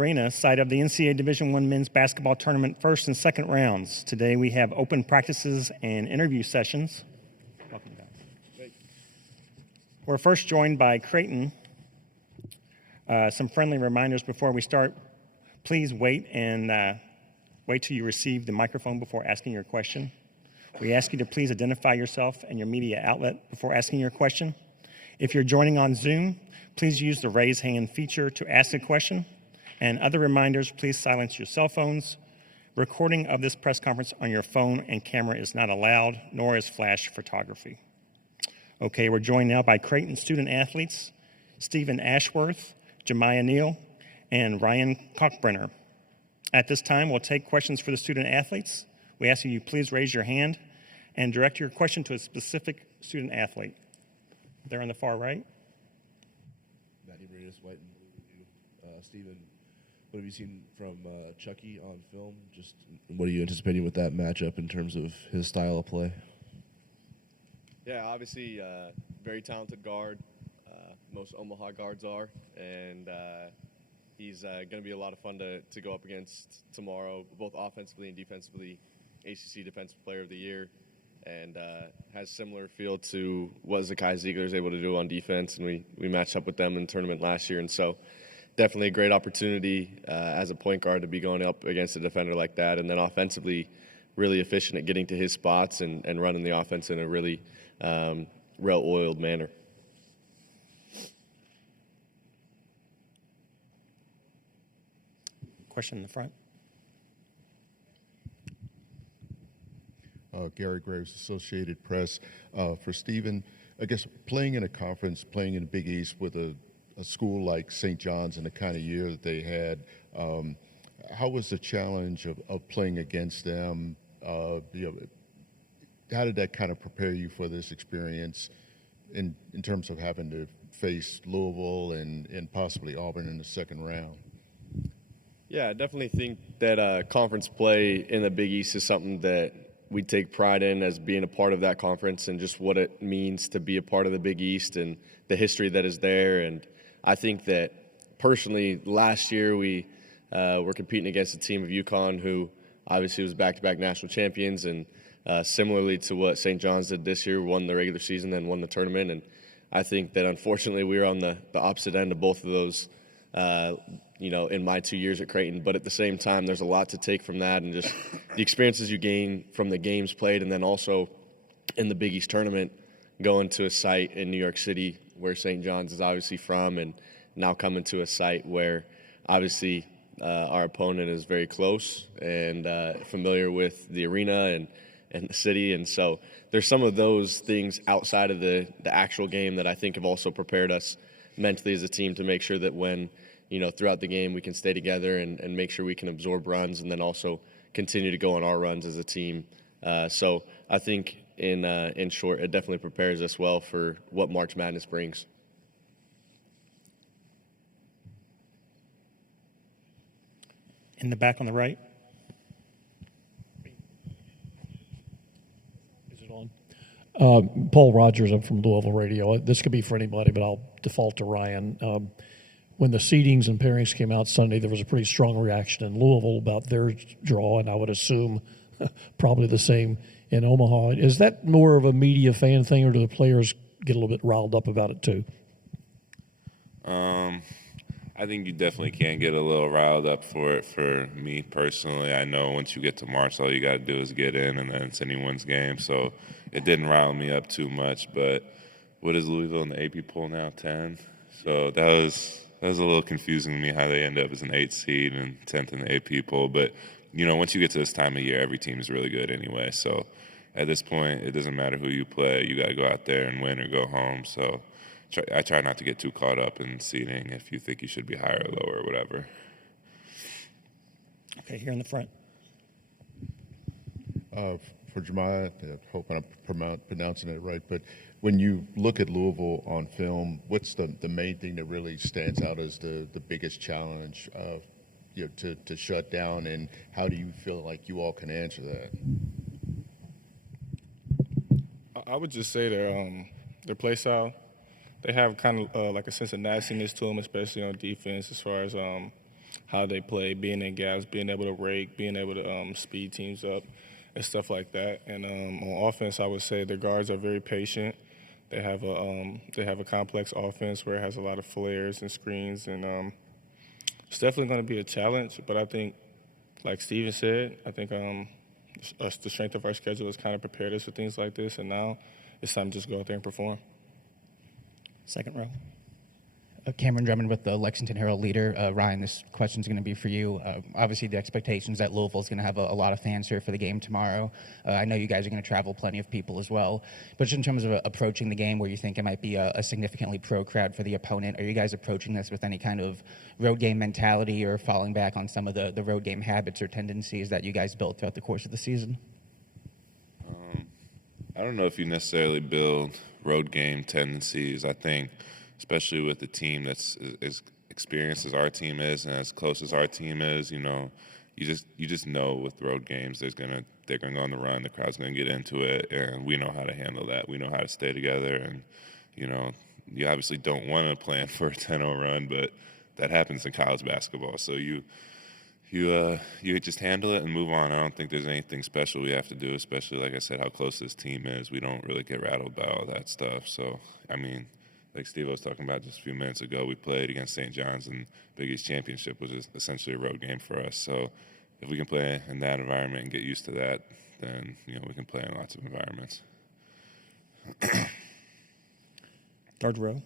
Arena, site of the NCAA Division I men's basketball tournament first and second rounds. Today we have open practices and interview sessions. Welcome, guys. We're first joined by Creighton. Some friendly reminders before we start. Please wait till you receive the microphone before asking your question. We ask you to please identify yourself and your media outlet before asking your question. If you're joining on Zoom, please use the raise hand feature to ask a question. And other reminders, please silence your cell phones. Recording of this press conference on your phone and camera is not allowed, nor is flash photography. Okay, we're joined now by Creighton student athletes, Stephen Ashworth, Jemiah Neal, and Ryan Kochbrenner. At this time, we'll take questions for the student athletes. We ask you please raise your hand and direct your question to a specific student athlete. There on the far right. Matty Marinas, White and Blue. Stephen, what have you seen from Chucky on film? Just what are you anticipating with that matchup in terms of his style of play? Yeah, obviously, very talented guard. Most Omaha guards are, and he's going to be a lot of fun to go up against tomorrow, both offensively and defensively. ACC Defensive Player of the Year, and has similar feel to what Zakai Ziegler is able to do on defense, and we matched up with them in the tournament last year, and so definitely a great opportunity as a point guard to be going up against a defender like that, and then offensively really efficient at getting to his spots and running the offense in a really well-oiled manner. Question in the front. Gary Graves, Associated Press. For Stephen, I guess playing in a conference, playing in the Big East with a school like St. John's and the kind of year that they had, how was the challenge of playing against them? How did that kind of prepare you for this experience in terms of having to face Louisville and possibly Auburn in the second round? Yeah, I definitely think that conference play in the Big East is something that we take pride in as being a part of that conference and just what it means to be a part of the Big East and the history that is there. And I think that personally last year we were competing against a team of UConn who obviously was back-to-back national champions, and similarly to what St. John's did this year, won the regular season, then won the tournament. And I think that unfortunately we were on the opposite end of both of those in my 2 years at Creighton. But at the same time, there's a lot to take from that and just the experiences you gain from the games played, and then also in the Big East tournament, going to a site in New York City where St. John's is obviously from, and now coming to a site where obviously our opponent is very close and familiar with the arena and the city. And so there's some of those things outside of the actual game that I think have also prepared us mentally as a team to make sure that when throughout the game we can stay together and make sure we can absorb runs and then also continue to go on our runs as a team. So I think in short, it definitely prepares us well for what March Madness brings. In the back on the right. Is it on? Paul Rogers, I'm from Louisville Radio. This could be for anybody, but I'll default to Ryan. When the seedings and pairings came out Sunday, there was a pretty strong reaction in Louisville about their draw, and I would assume probably the same in Omaha. Is that more of a media fan thing, or do the players get a little bit riled up about it too? I think you definitely can get a little riled up for it. For me personally, I know once you get to March, all you got to do is get in, and then it's anyone's game. So it didn't rile me up too much. But what is Louisville in the AP poll now? 10. So that was a little confusing to me how they end up as an 8th seed and 10th in the AP poll. But once you get to this time of year, every team is really good anyway. So at this point, it doesn't matter who you play. You got to go out there and win or go home. So I try not to get too caught up in seeding if you think you should be higher or lower or whatever. Okay, here in the front. For Jemiah, I hope I'm pronouncing it right, but when you look at Louisville on film, what's the main thing that really stands out as the biggest challenge to shut down, and how do you feel like you all can answer that? I would just say their play style. They have kind of like a sense of nastiness to them, especially on defense, as far as how they play, being in gaps, being able to rake, being able to speed teams up and stuff like that. And on offense, I would say the guards are very patient. They have a complex offense where it has a lot of flares and screens, and it's definitely going to be a challenge. But I think, like Steven said, I think the strength of our schedule has kind of prepared us for things like this, and now it's time to just go out there and perform. Second row. Cameron Drummond with the Lexington Herald Leader. Ryan, this question is going to be for you. Obviously, the expectations that Louisville is going to have a lot of fans here for the game tomorrow. I know you guys are going to travel plenty of people as well. But just in terms of approaching the game where you think it might be a significantly pro crowd for the opponent, are you guys approaching this with any kind of road game mentality or falling back on some of the road game habits or tendencies that you guys built throughout the course of the season? I don't know if you necessarily build road game tendencies. I think, especially with a team that's as experienced as our team is and as close as our team is, you just know with road games they're gonna go on the run, the crowd's gonna get into it, and we know how to handle that. We know how to stay together, and you obviously don't want to plan for a 10-0 run, but that happens in college basketball. So you just handle it and move on. I don't think there's anything special we have to do, especially, like I said, how close this team is. We don't really get rattled by all that stuff. So, I mean, like Steve was talking about just a few minutes ago, we played against St. John's in Big East Championship, which is essentially a road game for us. So if we can play in that environment and get used to that, then, we can play in lots of environments. Third row.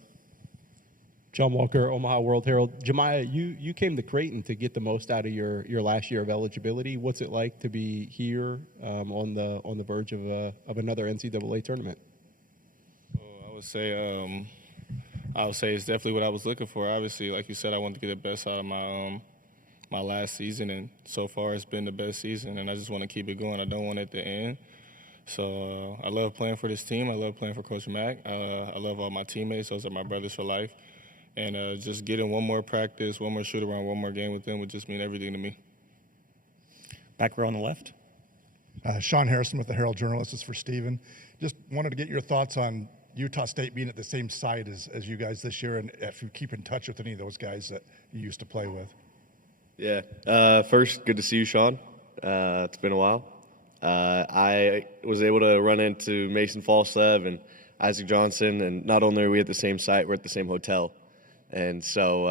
John Walker, Omaha World Herald. Jemiah, you came to Creighton to get the most out of your last year of eligibility. What's it like to be here on the verge of another NCAA tournament? I would say it's definitely what I was looking for. Obviously, like you said, I wanted to get the best out of my last season, and so far it's been the best season, and I just want to keep it going. I don't want it to end. So I love playing for this team. I love playing for Coach Mack. I love all my teammates. Those are my brothers for life. And just getting one more practice, one more shoot-around, one more game with them would just mean everything to me. Back row on the left. Sean Harrison with the Herald Journalist is for Steven. Just wanted to get your thoughts on Utah State being at the same site as you guys this year, and if you keep in touch with any of those guys that you used to play with. Yeah. First, good to see you, Sean. It's been a while. I was able to run into Mason Falstev and Isaac Johnson, and not only are we at the same site, we're at the same hotel. And so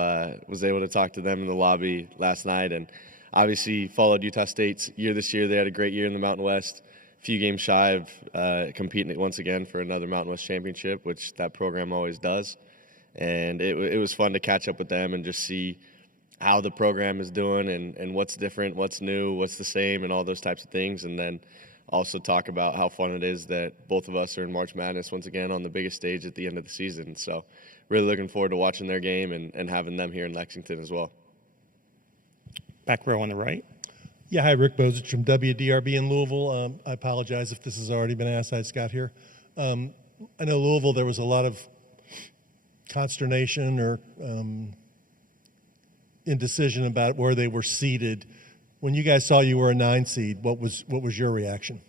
was able to talk to them in the lobby last night, and obviously followed Utah State's year this year. They had a great year in the Mountain West, a few games shy of competing once again for another Mountain West championship, which that program always does. And it was fun to catch up with them and just see how the program is doing and what's different, what's new, what's the same, and all those types of things. And then also talk about how fun it is that both of us are in March Madness once again on the biggest stage at the end of the season. So really looking forward to watching their game and having them here in Lexington as well. Back row on the right. Yeah, hi, Rick Bozich from WDRB in Louisville. I apologize if this has already been asked. I just got here. I know Louisville, there was a lot of consternation or indecision about where they were seated. When you guys saw you were a 9 seed, what was your reaction?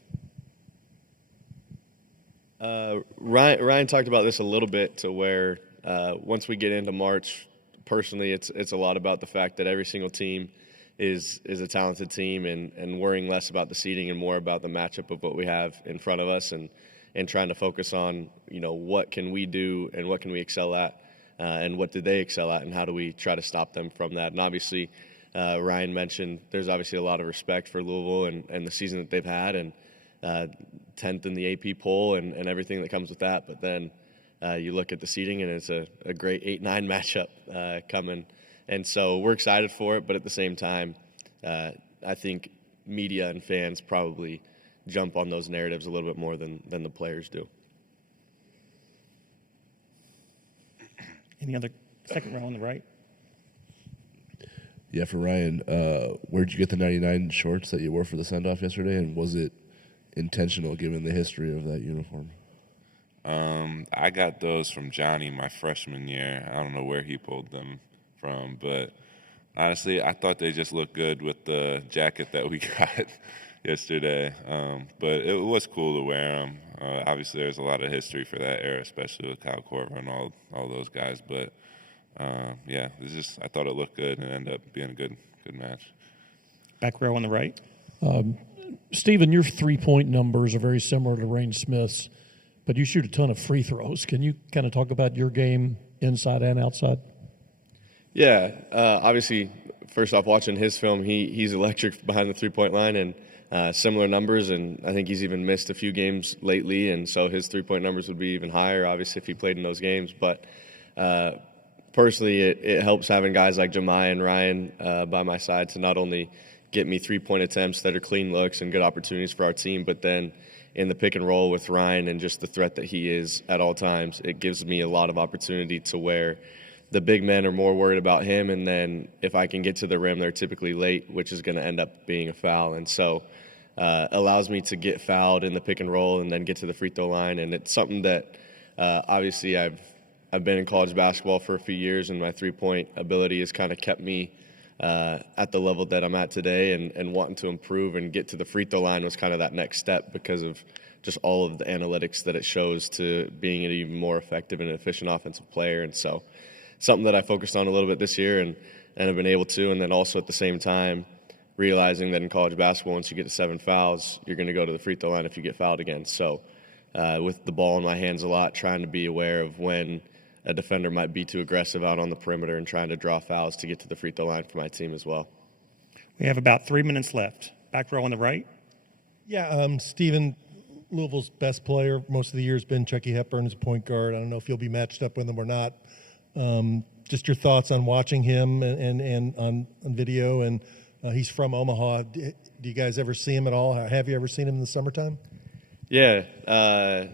Ryan talked about this a little bit, to where once we get into March, personally, it's a lot about the fact that every single team is a talented team, and worrying less about the seeding and more about the matchup of what we have in front of us, and trying to focus on what can we do and what can we excel at, and what do they excel at, and how do we try to stop them from that. And obviously, Ryan mentioned there's obviously a lot of respect for Louisville and the season that they've had, and 10th in the AP poll and everything that comes with that. But then you look at the seeding, and it's a great 8-9 matchup coming. And so we're excited for it, but at the same time, I think media and fans probably jump on those narratives a little bit more than the players do. Any other? Second row on the right. Yeah, for Ryan, where'd you get the 99 shorts that you wore for the send-off yesterday, and was it intentional given the history of that uniform? I got those from Johnny my freshman year. I don't know where he pulled them from, but honestly, I thought they just looked good with the jacket that we got yesterday. But it was cool to wear them. Obviously, there's a lot of history for that era, especially with Kyle Korver and all those guys. But yeah, I thought it looked good and ended up being a good match. Back row on the right. Stephen, your 3-point numbers are very similar to Rain Smith's, but you shoot a ton of free throws. Can you kind of talk about your game inside and outside? Yeah, obviously, first off, watching his film, he's electric behind the 3-point line and similar numbers, and I think he's even missed a few games lately, and so his 3-point numbers would be even higher, obviously, if he played in those games. But personally, it helps having guys like Jemiah and Ryan by my side to not only get me 3-point attempts that are clean looks and good opportunities for our team, but then in the pick and roll with Ryan and just the threat that he is at all times, it gives me a lot of opportunity to where the big men are more worried about him, and then if I can get to the rim, they're typically late, which is going to end up being a foul. And so allows me to get fouled in the pick and roll and then get to the free throw line. And it's something that obviously I've been in college basketball for a few years, and my 3-point ability has kind of kept me at the level that I'm at today, and wanting to improve and get to the free throw line was kind of that next step because of just all of the analytics that it shows to being an even more effective and efficient offensive player. And so something that I focused on a little bit this year and have been able to, and then also at the same time realizing that in college basketball, once you get to 7 fouls, you're going to go to the free throw line if you get fouled again. So with the ball in my hands a lot, trying to be aware of when a defender might be too aggressive out on the perimeter and trying to draw fouls to get to the free throw line for my team as well. We have about 3 minutes left. Back row on the right. Yeah, Stephen, Louisville's best player most of the year has been Chucky Hepburn as a point guard. I don't know if you'll be matched up with him or not. Just your thoughts on watching him and on video. And he's from Omaha. Do you guys ever see him at all? Have you ever seen him in the summertime? Yeah,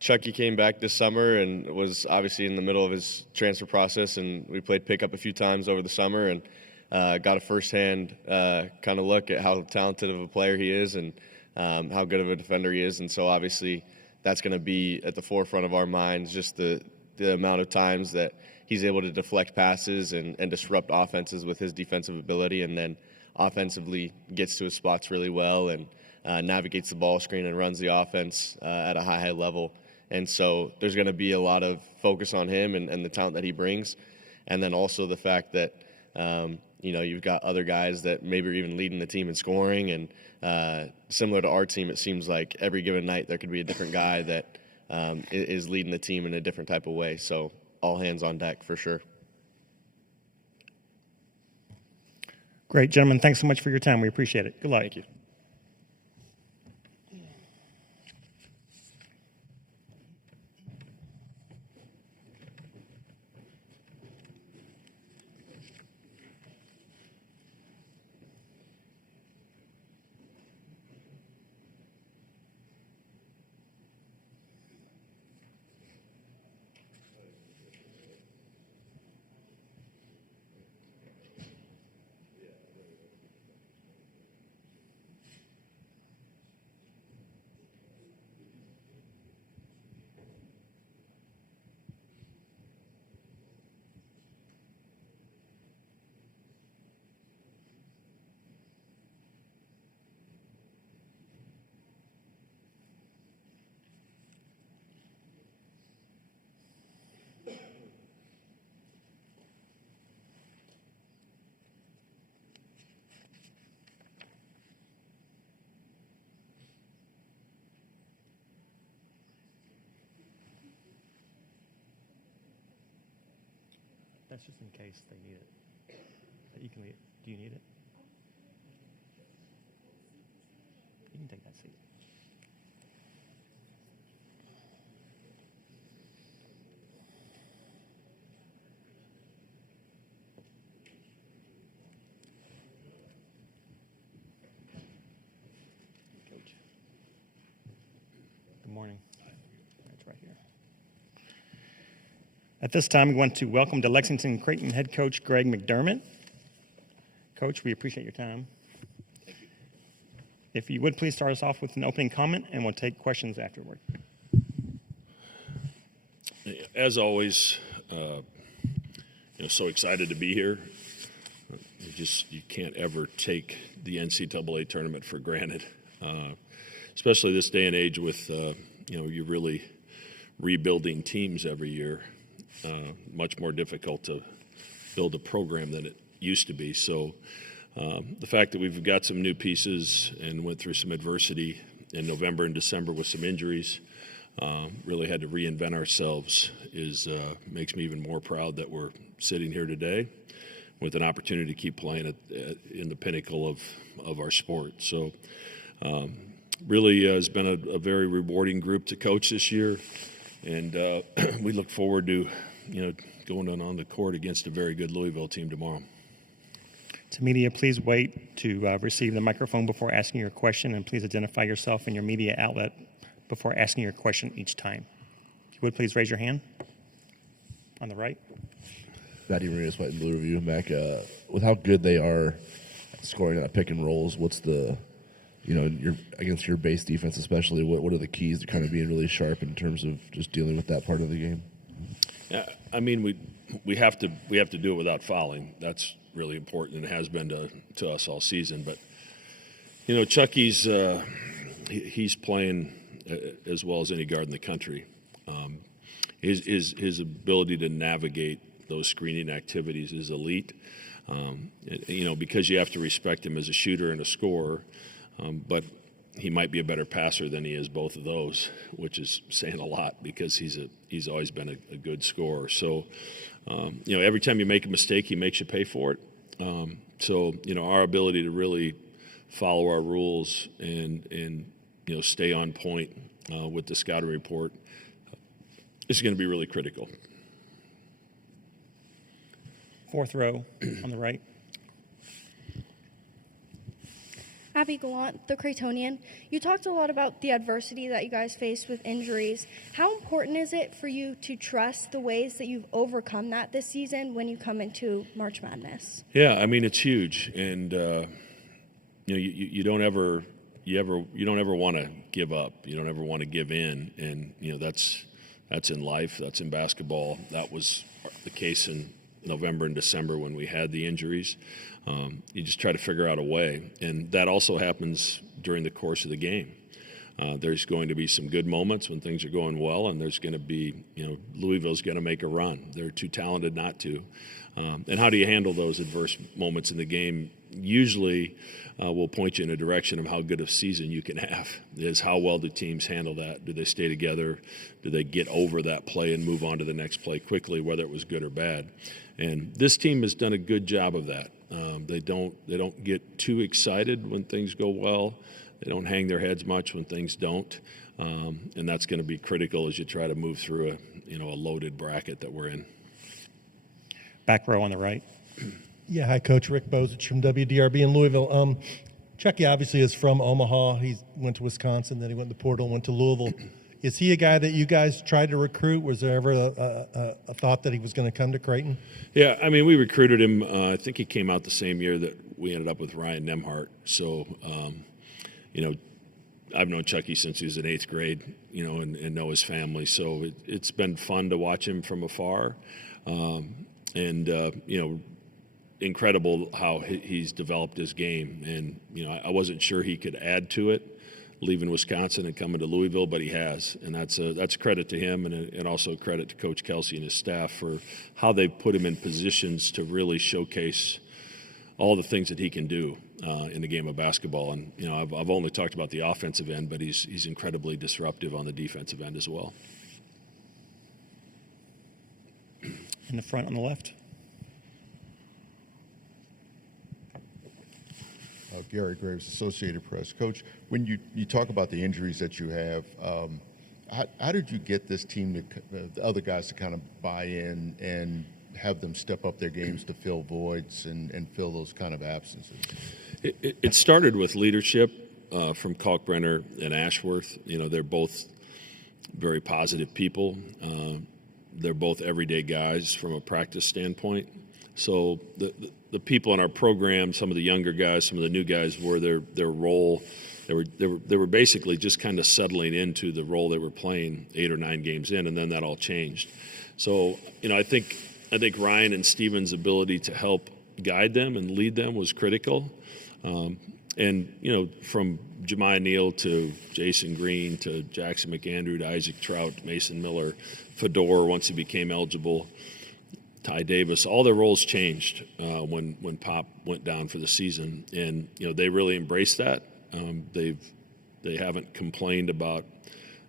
Chucky came back this summer and was obviously in the middle of his transfer process, and we played pickup a few times over the summer and got a firsthand kind of look at how talented of a player he is and how good of a defender he is. And so obviously that's going to be at the forefront of our minds, just the amount of times that he's able to deflect passes and disrupt offenses with his defensive ability, and then offensively gets to his spots really well and navigates the ball screen and runs the offense at a high level. And so there's going to be a lot of focus on him and the talent that he brings. And then also the fact that, you've got other guys that maybe are even leading the team in scoring. And similar to our team, it seems like every given night there could be a different guy that is leading the team in a different type of way. So all hands on deck for sure. Great, gentlemen. Thanks so much for your time. We appreciate it. Good luck. Thank you. That's just in case they need it. But you can leave. Do you need it? You can take that seat. Coach. Good morning. It's right here. At this time, we want to welcome to Lexington Creighton head coach Greg McDermott. Coach, we appreciate your time. If you would please start us off with an opening comment, and we'll take questions afterward. As always, so excited to be here. You can't ever take the NCAA tournament for granted, especially this day and age with you're really rebuilding teams every year. Much more difficult to build a program than it used to be. So the fact that we've got some new pieces and went through some adversity in November and December with some injuries, really had to reinvent ourselves makes me even more proud that we're sitting here today with an opportunity to keep playing in the pinnacle of our sport. So really has been a very rewarding group to coach this year, and we look forward to going on the court against a very good Louisville team tomorrow. To media, please wait to receive the microphone before asking your question, and please identify yourself and your media outlet before asking your question each time. If you would, please raise your hand. On the right. Matty Marinas, White and Blue Review. Mac, with how good they are at scoring on pick and rolls, what's against your base defense especially, what are the keys to kind of being really sharp in terms of just dealing with that part of the game? Yeah, I mean, we have to do it without fouling. That's really important, and it has been to us all season. But Chucky's he's playing as well as any guard in the country. His ability to navigate those screening activities is elite. Because you have to respect him as a shooter and a scorer, but he might be a better passer than he is both of those, which is saying a lot because he's always been a good scorer. So, every time you make a mistake, he makes you pay for it. Our ability to really follow our rules and stay on point with the scouting report is going to be really critical. Fourth row on the right. Abby Gallant, the Creightonian. You talked a lot about the adversity that you guys faced with injuries. How important is it for you to trust the ways that you've overcome that this season when you come into March Madness? Yeah, I mean, it's huge, and you don't ever want to give up. You don't ever want to give in, and that's in life. That's in basketball. That was the case in November and December when we had the injuries. You just try to figure out a way, and that also happens during the course of the game. There's going to be some good moments when things are going well, and there's going to be, Louisville's going to make a run. They're too talented not to. And how do you handle those adverse moments in the game? Usually will point you in a direction of how good a season you can have. Is how well do teams handle that? Do they stay together? Do they get over that play and move on to the next play quickly, whether it was good or bad? And this team has done a good job of that. They don't get too excited when things go well. They don't hang their heads much when things don't. And that's going to be critical as you try to move through a loaded bracket that we're in. Back row on the right. Yeah, hi, Coach. Rick Bozich from WDRB in Louisville. Chucky obviously is from Omaha. He went to Wisconsin, then he went to Portal, went to Louisville. Is he a guy that you guys tried to recruit? Was there ever a thought that he was going to come to Creighton? Yeah, I mean, we recruited him. I think he came out the same year that we ended up with Ryan Nemhart. So, I've known Chucky since he was in 8th grade, and know his family. So it's been fun to watch him from afar. Incredible how he's developed his game. And, I wasn't sure he could add to it leaving Wisconsin and coming to Louisville, but he has. And that's credit to him and also credit to Coach Kelsey and his staff for how they put him in positions to really showcase all the things that he can do in the game of basketball. And, I've only talked about the offensive end, but he's incredibly disruptive on the defensive end as well. In the front on the left. Gary Graves, Associated Press. Coach, when you talk about the injuries that you have, how did you get this team, the other guys, to kind of buy in and have them step up their games to fill voids and fill those kind of absences? It started with leadership from Kalkbrenner and Ashworth. They're both very positive people. They're both everyday guys from a practice standpoint. So the people in our program, some of the younger guys, some of the new guys, were their role. They were basically just kind of settling into the role they were playing 8 or 9 games in, and then that all changed. So I think Ryan and Steven's ability to help guide them and lead them was critical. And from Jemiah Neal to Jason Green to Jackson McAndrew to Isaac Trout, Mason Miller, Fedor once he became eligible. Ty Davis, all their roles changed when Pop went down for the season, and they really embraced that. They haven't complained about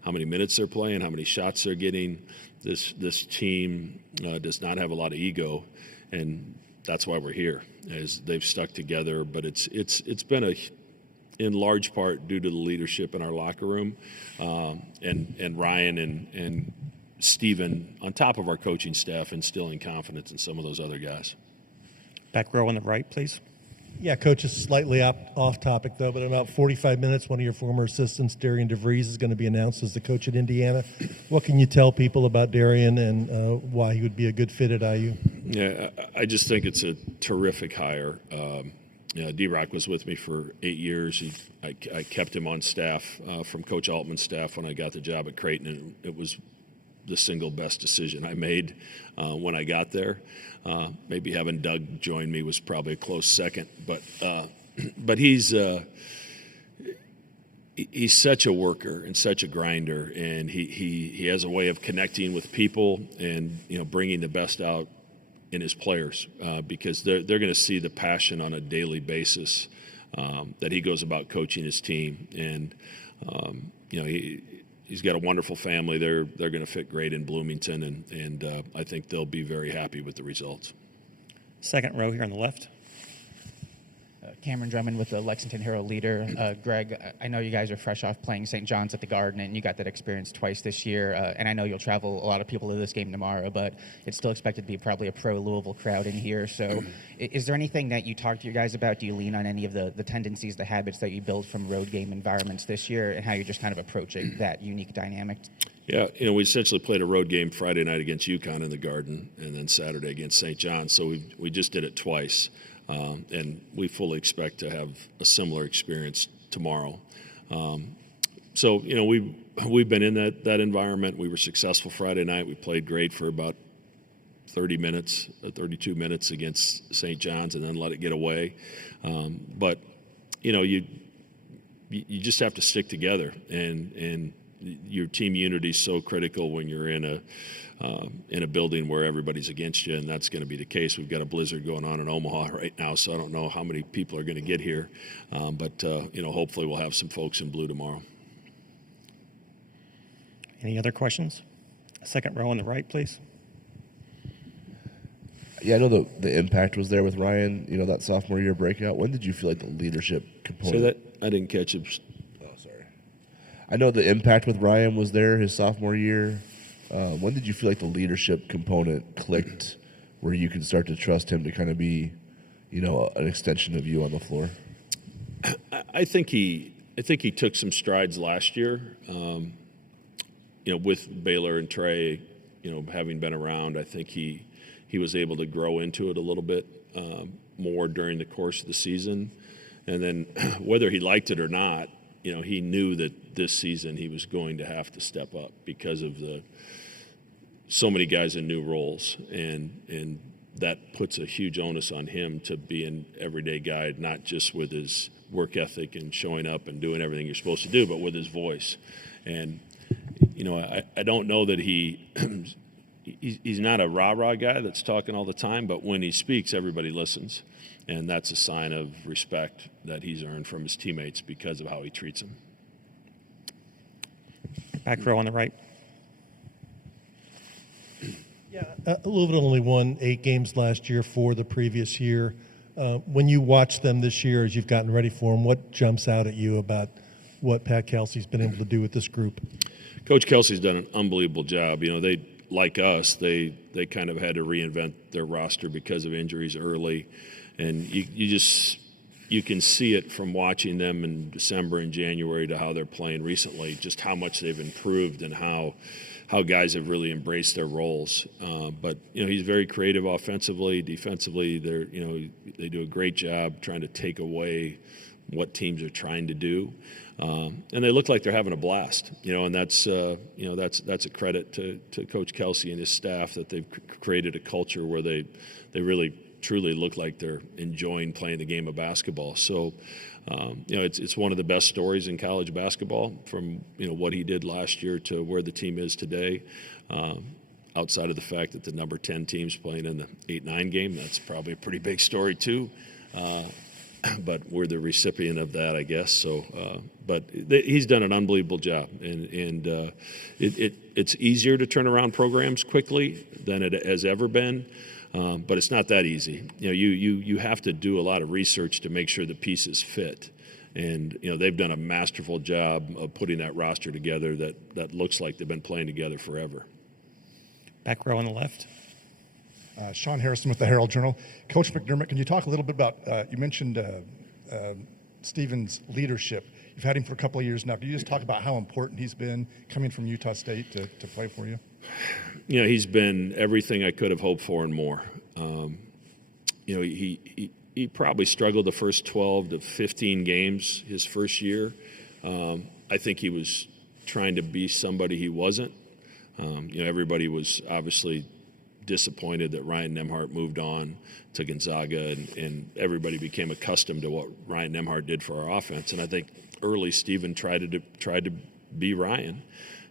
how many minutes they're playing, how many shots they're getting. This team does not have a lot of ego, and that's why we're here, as they've stuck together. But it's been in large part due to the leadership in our locker room, and Ryan and Steven, on top of our coaching staff, instilling confidence in some of those other guys. Back row on the right, please. Yeah, Coach, is slightly off topic, though, but in about 45 minutes, one of your former assistants, Darian DeVries, is going to be announced as the coach at Indiana. What can you tell people about Darian and why he would be a good fit at IU? Yeah, I just think it's a terrific hire. D-Rock was with me for 8 years. I kept him on staff from Coach Altman's staff when I got the job at Creighton, and it was the single best decision I made when I got there. Maybe having Doug join me was probably a close second, but he's such a worker and such a grinder, and he has a way of connecting with people and bringing the best out in his players because they're going to see the passion on a daily basis that he goes about coaching his team, and he's got a wonderful family. They're going to fit great in Bloomington, and I think they'll be very happy with the results. Second row here on the left. Cameron Drummond with the Lexington Herald Leader. Greg, I know you guys are fresh off playing St. John's at the Garden, and you got that experience twice this year. And I know you'll travel a lot of people to this game tomorrow, but it's still expected to be probably a pro-Louisville crowd in here. So is there anything that you talk to your guys about? Do you lean on any of the tendencies, the habits that you build from road game environments this year, and how you're just kind of approaching that unique dynamic? Yeah, we essentially played a road game Friday night against UConn in the Garden, and then Saturday against St. John's. So we just did it twice. And we fully expect to have a similar experience tomorrow. So we've been in that environment. We were successful Friday night. We played great for about 32 minutes against St. John's, and then let it get away. But you just have to stick together, and your team unity is so critical when you're in a building where everybody's against you, and that's going to be the case. We've got a blizzard going on in Omaha right now, so I don't know how many people are going to get here, but hopefully we'll have some folks in blue tomorrow. Any other questions? Second row on the right, please. Yeah, I know the impact was there with Ryan, that sophomore year breakout. When did you feel like the leadership component? Say that? I didn't catch it. Oh, sorry. I know the impact with Ryan was there his sophomore year. When did you feel like the leadership component clicked where you can start to trust him to kind of be, an extension of you on the floor? I think he took some strides last year, with Baylor and Trey, having been around. I think he was able to grow into it a little bit more during the course of the season. And then whether he liked it or not, he knew that this season he was going to have to step up because of so many guys in new roles, and that puts a huge onus on him to be an everyday guy, not just with his work ethic and showing up and doing everything you're supposed to do, but with his voice. And I don't know that he's not a rah-rah guy that's talking all the time, but when he speaks, everybody listens. And that's a sign of respect that he's earned from his teammates because of how he treats them. Back row on the right. Yeah, Louisville only won 8 games last year, 4 the previous year. When you watch them this year as you've gotten ready for them, what jumps out at you about what Pat Kelsey's been able to do with this group? Coach Kelsey's done an unbelievable job. They, like us, they kind of had to reinvent their roster because of injuries early. And you can see it from watching them in December and January to how they're playing recently, just how much they've improved and how guys have really embraced their roles. But he's very creative offensively, defensively. They do a great job trying to take away what teams are trying to do, and they look like they're having a blast. And that's a credit to Coach Kelsey and his staff that they've created a culture where they really truly look like they're enjoying playing the game of basketball. So, it's one of the best stories in college basketball from, what he did last year to where the team is today. outside of the fact that the number 10 team's playing in the 8-9 game. That's probably a pretty big story too. But we're the recipient of that, I guess. So, he's done an unbelievable job, and it's easier to turn around programs quickly than it has ever been. But it's not that easy. You have to do a lot of research to make sure the pieces fit. And, they've done a masterful job of putting that roster together that looks like they've been playing together forever. Back row on the left. Sean Harrison with the Herald-Journal. Coach McDermott, can you talk a little bit about, you mentioned Stephen's leadership. You've had him for a couple of years now. Can you just talk about how important he's been coming from Utah State to play for you? He's been everything I could have hoped for and more. He probably struggled the first 12 to 15 games his first year. I think he was trying to be somebody he wasn't. Everybody was obviously disappointed that Ryan Nembhard moved on to Gonzaga, and everybody became accustomed to what Ryan Nembhard did for our offense. And I think early Stephen tried to be Ryan.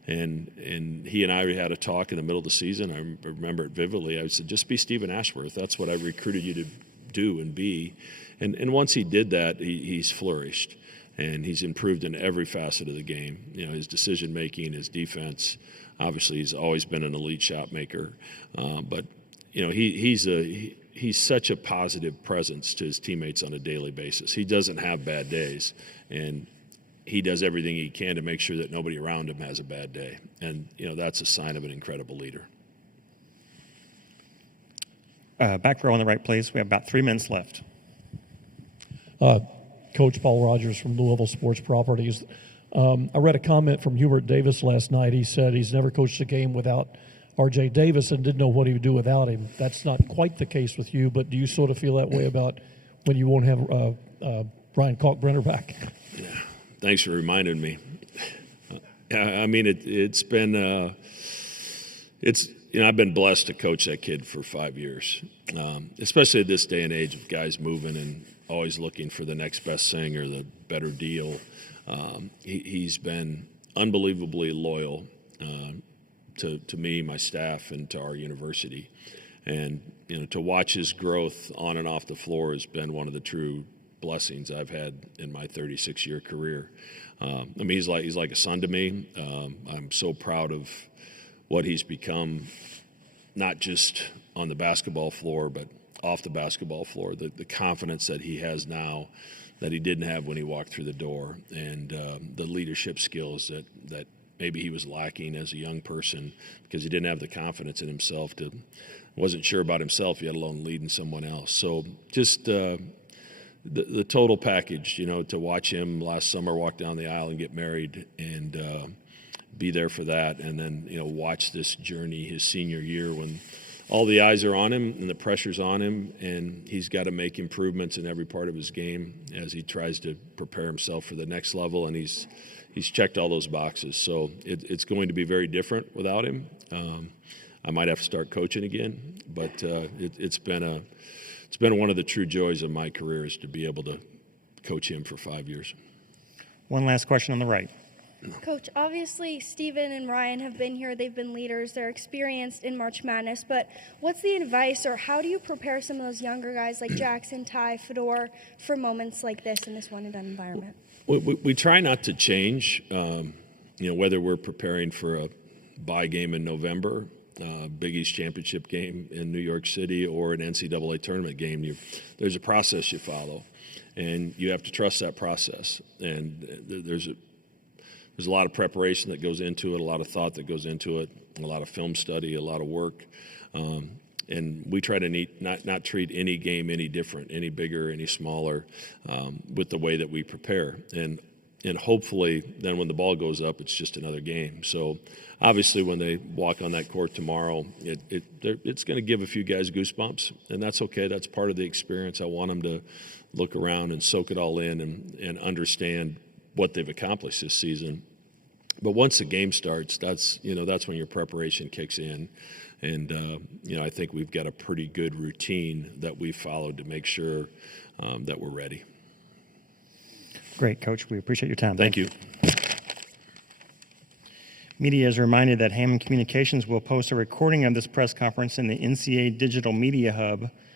And he and I had a talk in the middle of the season. I remember it vividly. I said, just be Stephen Ashworth. That's what I recruited you to do and be. And once he did that, he's flourished. And he's improved in every facet of the game. His decision making, his defense. Obviously, he's always been an elite shot maker. But he's such a positive presence to his teammates on a daily basis. He doesn't have bad days, and he does everything he can to make sure that nobody around him has a bad day. And that's a sign of an incredible leader. Back row on the right, please. We have about 3 minutes left. Coach Paul Rogers from Louisville Sports Properties. I read a comment from Hubert Davis last night. He said he's never coached a game without R.J. Davis and didn't know what he would do without him. That's not quite the case with you, but do you sort of feel that way about when you won't have Ryan Kalkbrenner back? Yeah. Thanks for reminding me. I mean, it's been I've been blessed to coach that kid for 5 years, especially at this day and age of guys moving and always looking for the next best thing or the better deal. He's been unbelievably loyal to me, my staff, and to our university. And, to watch his growth on and off the floor has been one of the true blessings I've had in my 36-year career. He's like a son to me. I'm so proud of what he's become, not just on the basketball floor, but off the basketball floor, the confidence that he has now that he didn't have when he walked through the door, and the leadership skills that maybe he was lacking as a young person because he didn't have the confidence in himself wasn't sure about himself, yet alone leading someone else. So just the total package, to watch him last summer walk down the aisle and get married and be there for that, and then, watch this journey his senior year when all the eyes are on him and the pressure's on him, and he's got to make improvements in every part of his game as he tries to prepare himself for the next level, and he's checked all those boxes. So it's going to be very different without him. I might have to start coaching again, but it's been one of the true joys of my career is to be able to coach him for 5 years. One last question on the right. Coach, obviously Stephen and Ryan have been here. They've been leaders. They're experienced in March Madness. But what's the advice, or how do you prepare some of those younger guys like Jackson, Ty, Fedor for moments like this in this one-and-done environment? We try not to change, whether we're preparing for a bye game in November, Big East Championship game in New York City, or an NCAA Tournament game. There's a process you follow, and you have to trust that process. And there's a lot of preparation that goes into it, a lot of thought that goes into it, a lot of film study, a lot of work. And we try to not treat any game any different, any bigger, any smaller, with the way that we prepare. And hopefully then when the ball goes up, it's just another game. So obviously when they walk on that court tomorrow, it's going to give a few guys goosebumps, and that's okay. That's part of the experience. I want them to look around and soak it all in and understand what they've accomplished this season. But once the game starts, that's when your preparation kicks in. And, I think we've got a pretty good routine that we've followed to make sure that we're ready. Great, Coach. We appreciate your time. Thank you. Media is reminded that Hammond Communications will post a recording of this press conference in the NCAA Digital Media Hub